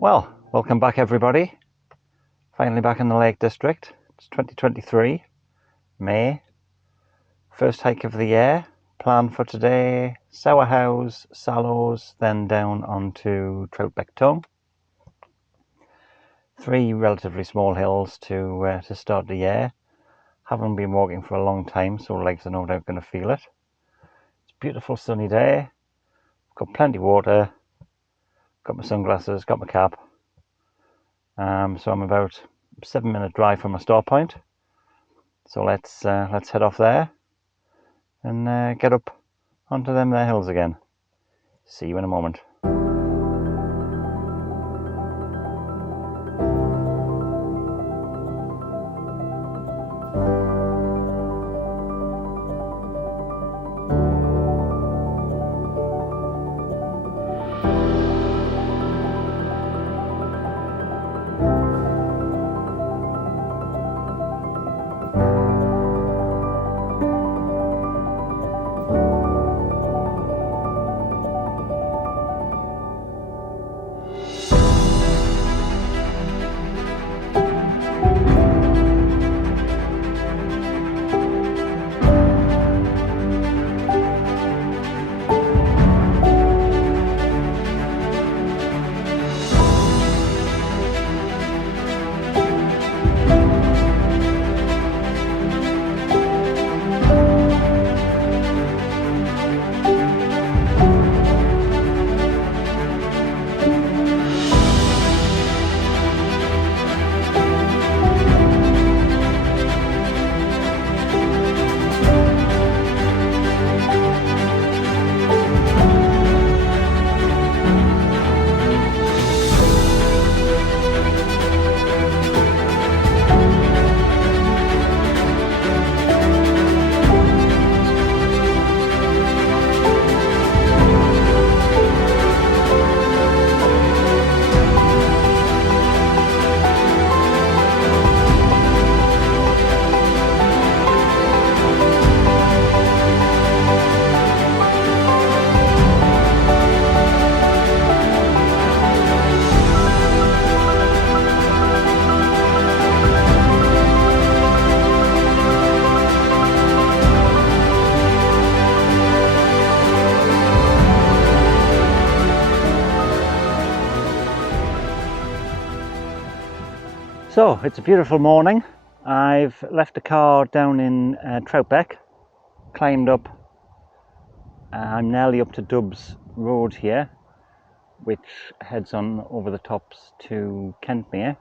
Well, welcome back everybody. Finally back in the Lake District. It's 2023, May. First hike of the year. Plan for today, Sallows, Sallows, then down onto Troutbeck Tongue. 3 relatively small hills to start the year. Haven't been walking for a long time, so legs are no doubt going to feel it. It's a beautiful sunny day. Got plenty of water. Got my sunglasses, got my cap. So I'm about a 7-minute drive from my start point. So let's head off there and get up onto them there hills again. See you in a moment. So it's a beautiful morning. I've left the car down in Troutbeck, climbed up. I'm nearly up to Dubbs Road here, which heads on over the tops to Kentmere.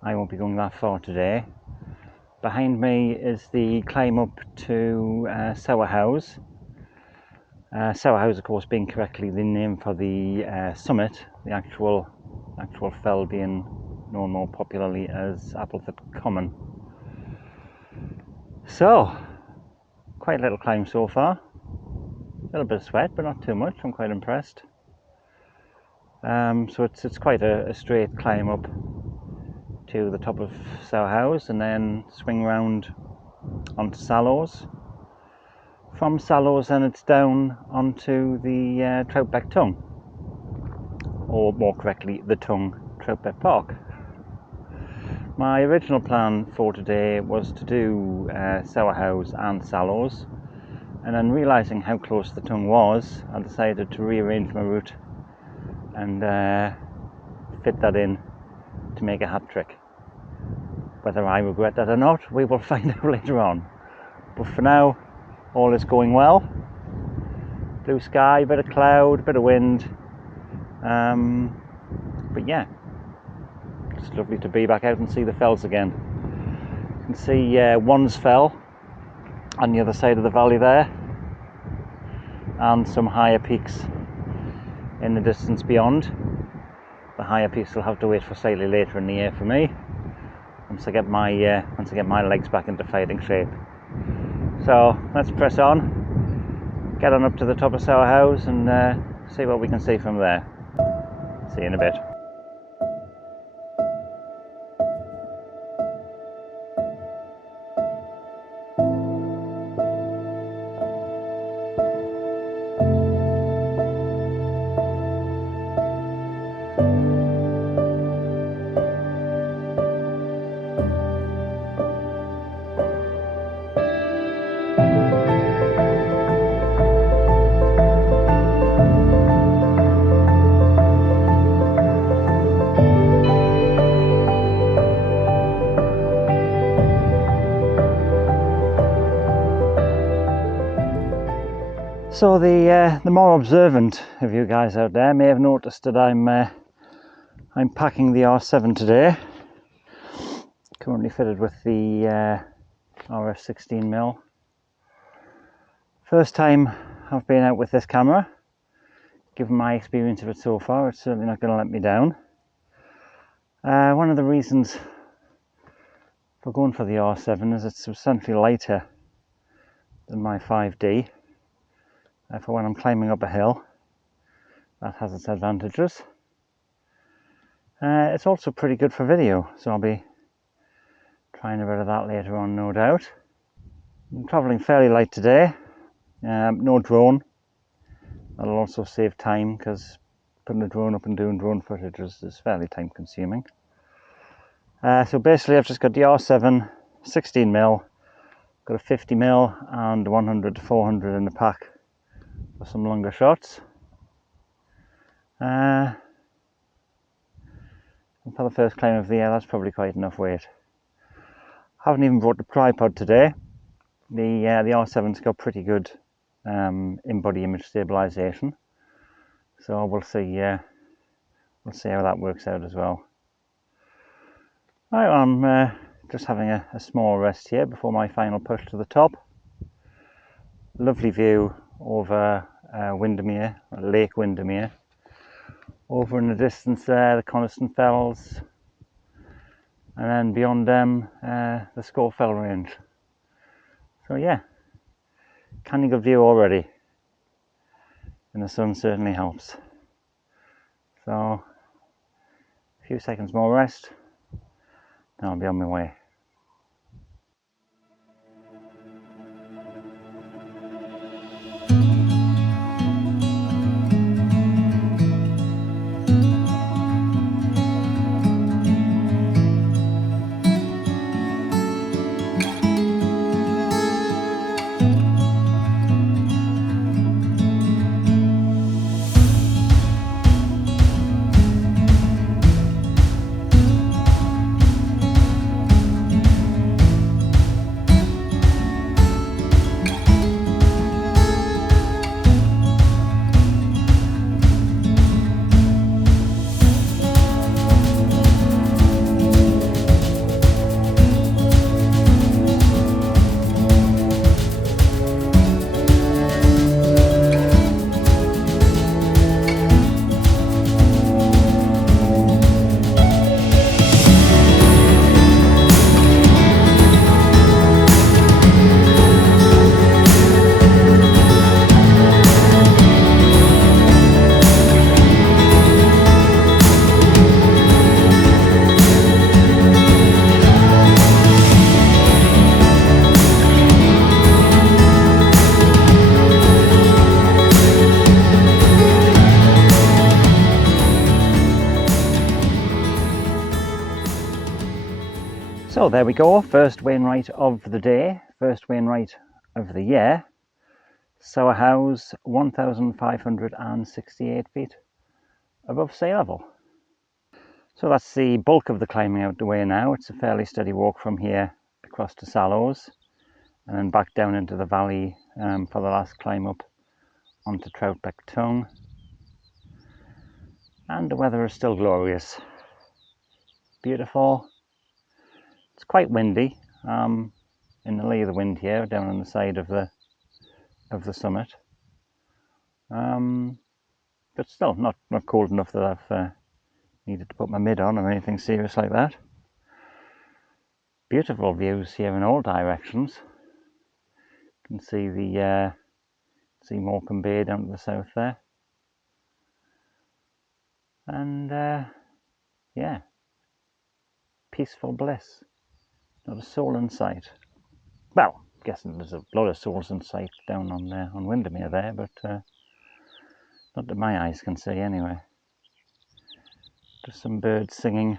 I won't be going that far today. Behind me is the climb up to Sallows. Sallows, of course, being correctly the name for the summit, the actual fell being known more popularly as Applethorpe Common. So, quite a little climb so far. A little bit of sweat, but not too much. I'm quite impressed. So it's quite a straight climb up to the top of Sallows and then swing round onto Sallows. From Sallows then it's down onto the Troutbeck Tongue, or more correctly the Tongue Troutbeck Park. My original plan for today was to do Sallows and Sallows, and then realising how close the Tongue was, I decided to rearrange my route and fit that in to make a hat trick. Whether I regret that or not, we will find out later on. But for now, all is going well. Blue sky, bit of cloud, bit of wind. But yeah, it's lovely to be back out and see the fells again. You can see Wands Fell on the other side of the valley there, and some higher peaks in the distance beyond. The higher peaks will have to wait for slightly later in the year for me, once I get my legs back into fighting shape. So let's press on, get on up to the top of Sallows and see what we can see from there. See you in a bit. So the more observant of you guys out there may have noticed that I'm packing the R7 today. Currently fitted with the RF 16mm. First time I've been out with this camera. Given my experience of it so far, it's certainly not going to let me down. One of the reasons for going for the R7 is it's substantially lighter than my 5D. For when I'm climbing up a hill, that has its advantages. It's also pretty good for video, so I'll be trying a bit of that later on, no doubt. I'm travelling fairly light today, no drone. That'll also save time because putting a drone up and doing drone footage is fairly time consuming. So basically I've just got the R7 16mm, got a 50mm and 100 to 400 in the pack for some longer shots. And for the first climb of the year, that's probably quite enough weight. Haven't even brought the tripod today. The R7's got pretty good in-body image stabilization, so we'll see how that works out as well. Right, I'm just having a small rest here before my final push to the top. Lovely view over Windermere, Lake Windermere. Over in the distance there, the Coniston Fells, and then beyond them, the Scafell Range. So yeah, canny good view already, and the sun certainly helps. So a few seconds more rest, and I'll be on my way. So there we go, first Wainwright of the day, first Wainwright of the year. Sour House, 1,568 feet above sea level. So that's the bulk of the climbing out the way now. It's a fairly steady walk from here across to Sallows and then back down into the valley for the last climb up onto Troutbeck Tongue. And the weather is still glorious. Beautiful. It's quite windy, in the lee of the wind here, down on the side of the summit. But still not cold enough that I've needed to put my mid on or anything serious like that. Beautiful views here in all directions. You can see see Morecambe Bay down to the south there. And yeah, peaceful bliss. Not a soul in sight. Well, I'm guessing there's a lot of souls in sight down on Windermere there, but not that my eyes can see anyway. Just some birds singing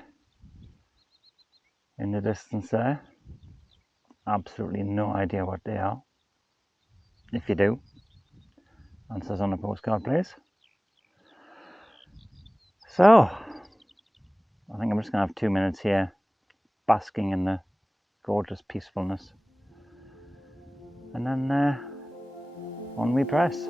in the distance there. Absolutely no idea what they are. If you do, answers on a postcard, please. So, I think I'm just going to have 2 minutes here basking in the gorgeous peacefulness, and then on we press.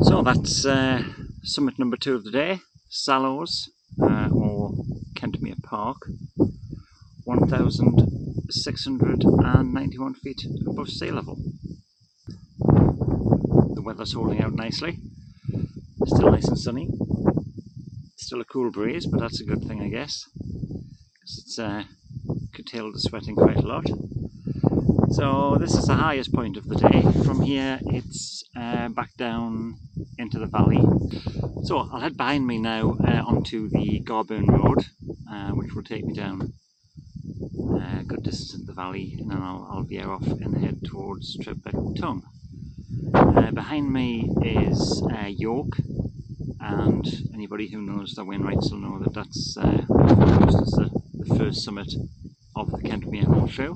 So that's summit number 2 of the day, Sallows, or Kentemere Park, 1,691 feet above sea level. The weather's holding out nicely, still nice and sunny, still a cool breeze, but that's a good thing I guess, because it's curtailed the sweating quite a lot. So this is the highest point of the day. From here it's back down into the valley. So I'll head behind me now onto the Garburn Road, which will take me down a good distance into the valley, and then I'll veer off and head towards Troutbeck Tongue. Behind me is York, and anybody who knows the Wainwrights will know that that's proposed as the first summit of the Kentemere Horseshoe.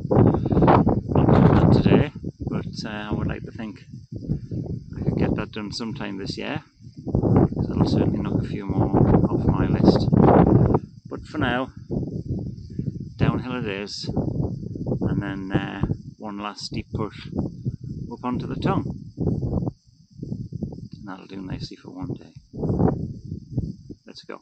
Not doing that today, but I would like to think I could get that done sometime this year, because that'll certainly knock a few more off my list. But for now, downhill it is, and then one last steep push up onto the tongue. And that'll do nicely for one day. Let's go.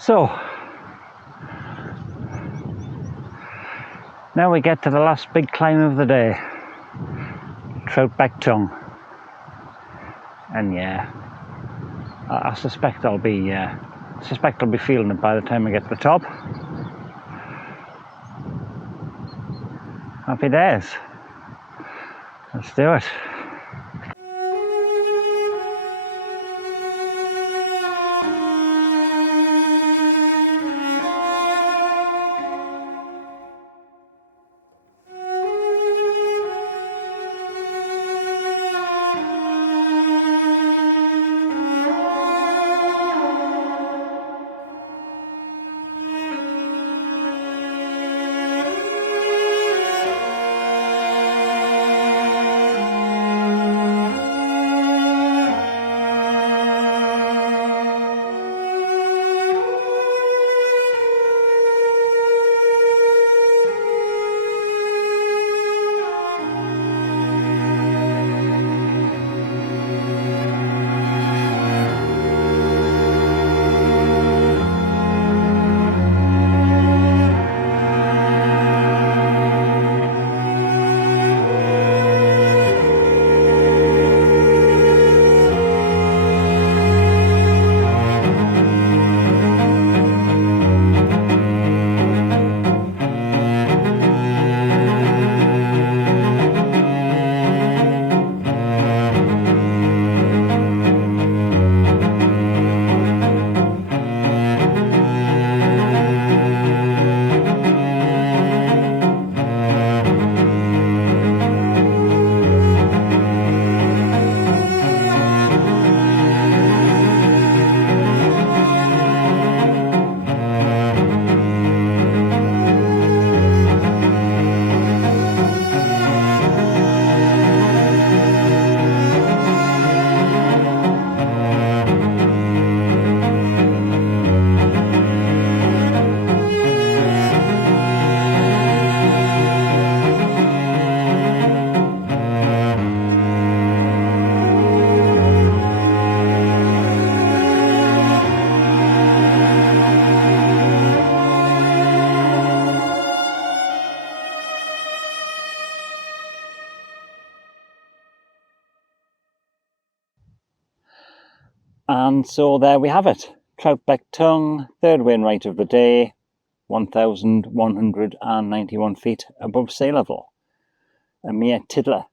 So now we get to the last big climb of the day, Troutbeck Tongue, and yeah, I suspect I'll be feeling it by the time I get to the top. Happy days. Let's do it. And so there we have it, Troutbeck Tongue, third Wainwright of the day, 1,191 feet above sea level. A mere tiddler,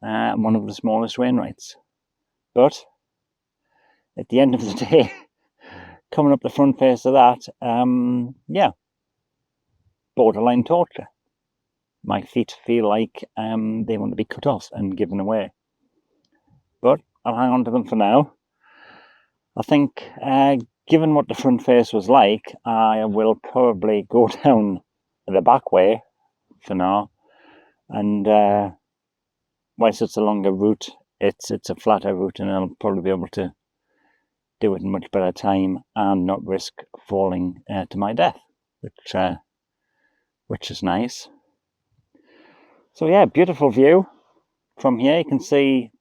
one of the smallest Wainwrights. But at the end of the day, coming up the front face of that, yeah, borderline torture. My feet feel like they want to be cut off and given away. But I'll hang on to them for now. I think, given what the front face was like, I will probably go down the back way for now. And whilst it's a longer route, it's a flatter route, and I'll probably be able to do it in much better time and not risk falling to my death, which is nice. So yeah, beautiful view from here. You can see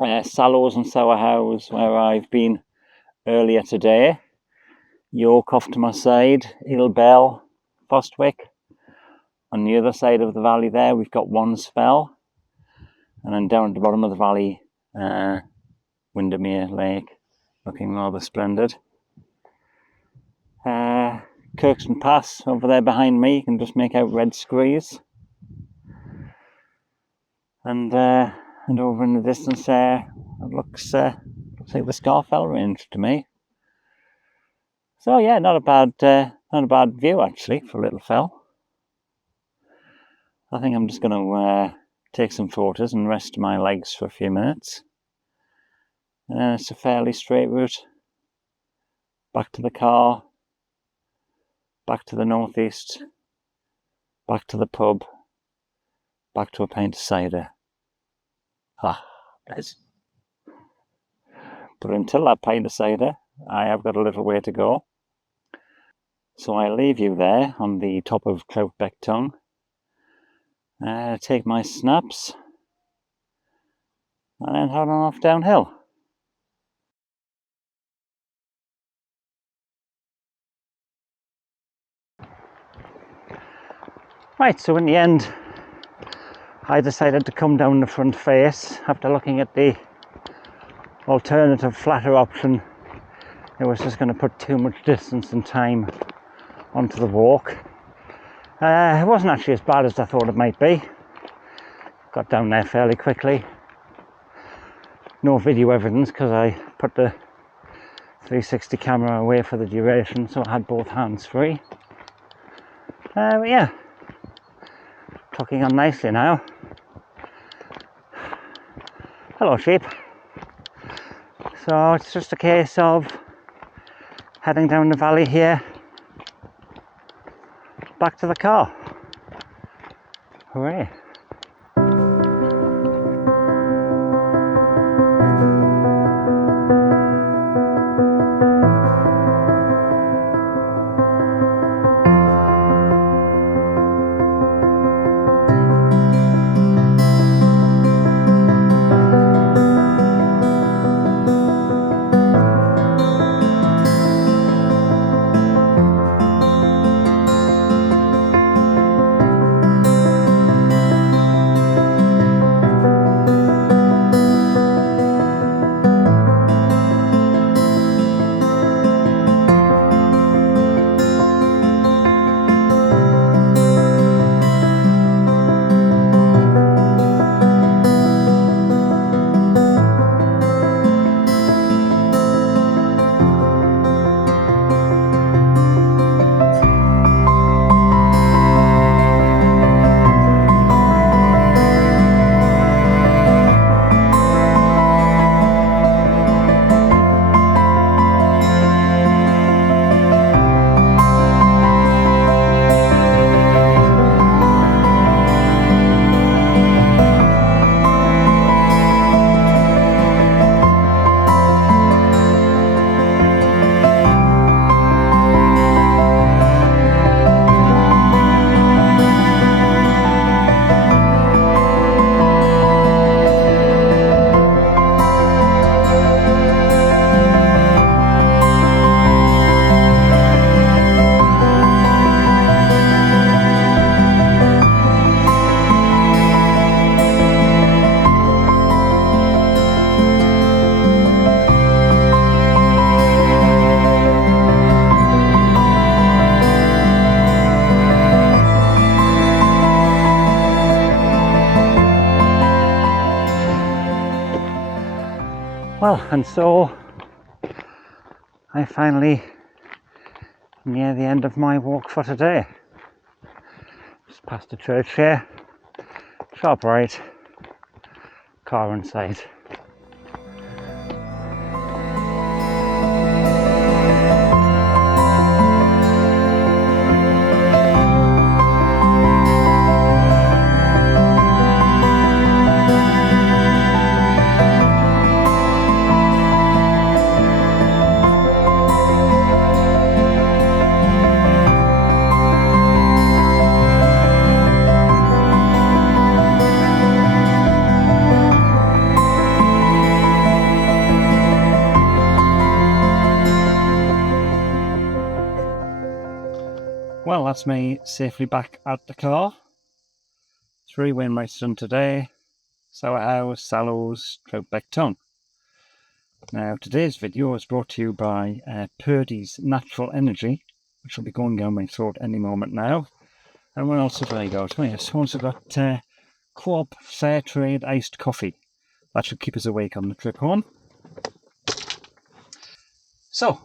Sallows and Sourhouse, where I've been earlier today. York off to my side, Ilbell, Fostwick. On the other side of the valley there, we've got Wansfell. And then down at the bottom of the valley, Windermere Lake, looking rather splendid. Kirkston Pass over there behind me, you can just make out red screes. And over in the distance there, it looks like the Scarfell Range to me. So yeah, not a bad view actually for a little fell. I think I'm just going to take some photos and rest my legs for a few minutes. And then it's a fairly straight route back to the car, back to the northeast, back to the pub, back to a pint of cider. Yes. But until that pint of cider, I have got a little way to go. So I leave you there on the top of Troutbeck Tongue. Take my snaps and then head on off downhill. Right, so in the end I decided to come down the front face after looking at the alternative flatter option. It was just going to put too much distance and time onto the walk. It wasn't actually as bad as I thought it might be. Got down there fairly quickly. No video evidence because I put the 360 camera away for the duration, so I had both hands free. But yeah, tucking on nicely now. Hello sheep. So it's just a case of heading down the valley here, back to the car. Hooray. Well, and so I finally near the end of my walk for today. Just past the church here, sharp right, car inside. Well, that's me safely back at the car. 3 Wainwrights done today. Sallows, Sallows Troutbeck Tongue. Now, today's video is brought to you by Purdy's Natural Energy, which will be going down my throat any moment now. And what else have I got? Oh yes, I've also got Co-op Fair Trade Iced Coffee. That should keep us awake on the trip home. So,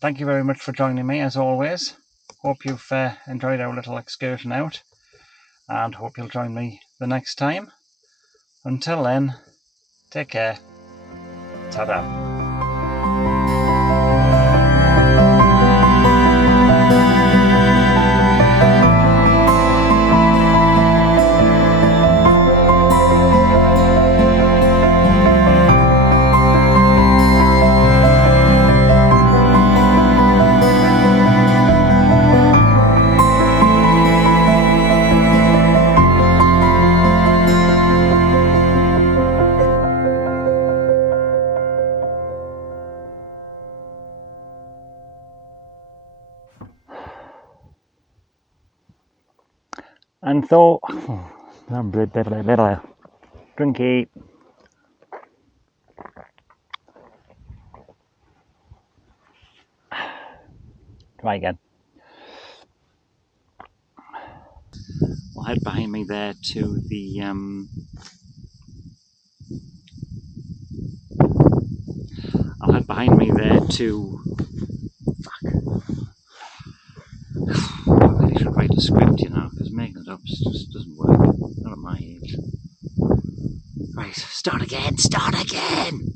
thank you very much for joining me as always. Hope you've enjoyed our little excursion out, and hope you'll join me the next time. Until then, take care. Ta-da. and thought, oh, drinky. Try again. I'll head behind me there to the I'll head behind me there to I really should write a script, you know, because making it up just doesn't work. Not at my age. Right, start again, start again!